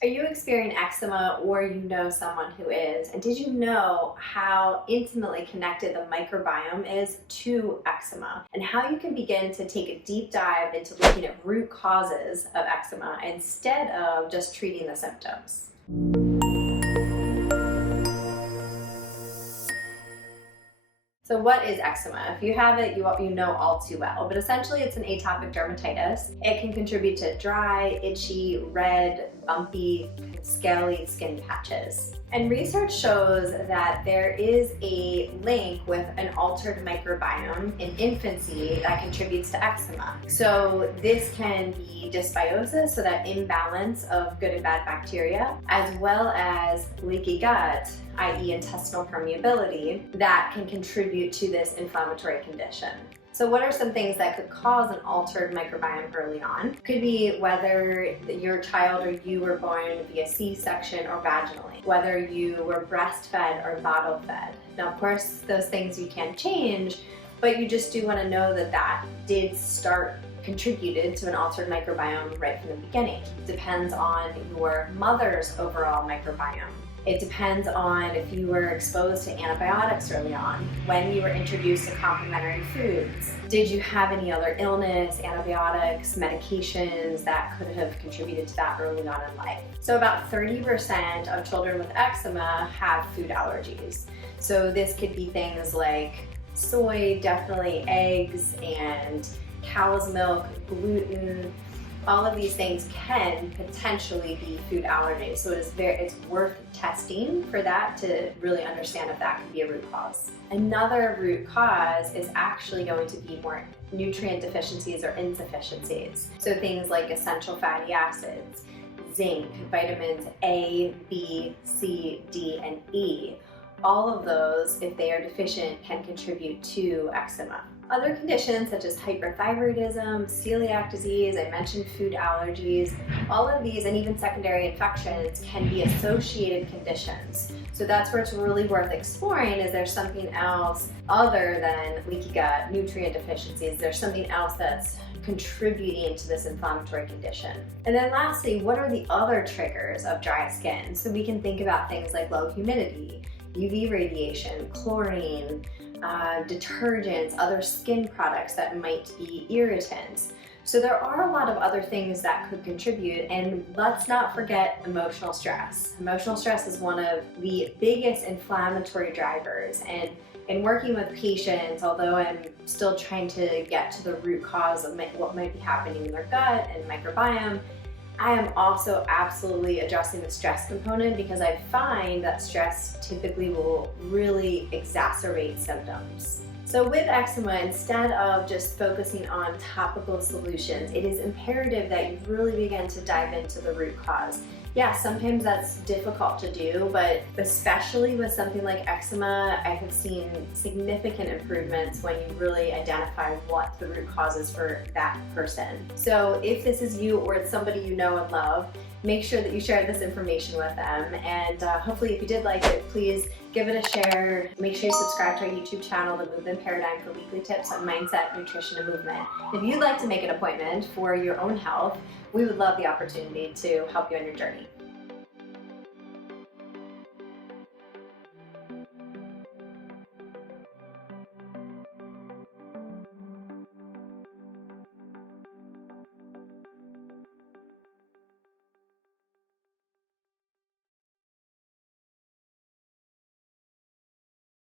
Are you experiencing eczema or you know someone who is? And did you know how intimately connected the microbiome is to eczema and how you can begin to take a deep dive into looking at root causes of eczema instead of just treating the symptoms? So what is eczema? If you have it, you know all too well, but essentially it's an atopic dermatitis. It can contribute to dry, itchy, red, bumpy, scaly skin patches. And research shows that there is a link with an altered microbiome in infancy that contributes to eczema. So this can be dysbiosis, so that imbalance of good and bad bacteria, as well as leaky gut, i.e. intestinal permeability, that can contribute to this inflammatory condition. So what are some things that could cause an altered microbiome early on? Could be whether your child or you were born via C-section or vaginally, whether you were breastfed or bottle fed. Now, of course, those things you can't change, but you just do want to know that that did contributed to an altered microbiome right from the beginning. It depends on your mother's overall microbiome. It depends on if you were exposed to antibiotics early on, when you were introduced to complementary foods. Did you have any other illness, antibiotics, medications that could have contributed to that early on in life? So about 30% of children with eczema have food allergies. So this could be things like soy, definitely eggs and cow's milk, gluten. All of these things can potentially be food allergies. So it's worth testing for that to really understand if that could be a root cause. Another root cause is actually going to be more nutrient deficiencies or insufficiencies. So things like essential fatty acids, zinc, vitamins A, B, C, D, and E. All of those, if they are deficient, can contribute to eczema. Other conditions such as hyperthyroidism, celiac disease, I mentioned food allergies, all of these and even secondary infections can be associated conditions. So that's where it's really worth exploring. Is there something else other than leaky gut, nutrient deficiencies? There's something else that's contributing to this inflammatory condition. And then lastly, what are the other triggers of dry skin? So we can think about things like low humidity, UV radiation, chlorine, detergents, other skin products that might be irritants. So there are a lot of other things that could contribute, and let's not forget emotional stress. Emotional stress is one of the biggest inflammatory drivers, and in working with patients, although I'm still trying to get to the root cause of what might be happening in their gut and microbiome, I am also absolutely addressing the stress component because I find that stress typically will really exacerbate symptoms. So with eczema, instead of just focusing on topical solutions, it is imperative that you really begin to dive into the root cause. Yeah, sometimes that's difficult to do, but especially with something like eczema, I have seen significant improvements when you really identify what the root cause is for that person. So if this is you or it's somebody you know and love, make sure that you share this information with them. And hopefully if you did like it, please give it a share. Make sure you subscribe to our YouTube channel, The Movement Paradigm, for weekly tips on mindset, nutrition, and movement. If you'd like to make an appointment for your own health, we would love the opportunity to help you on your journey.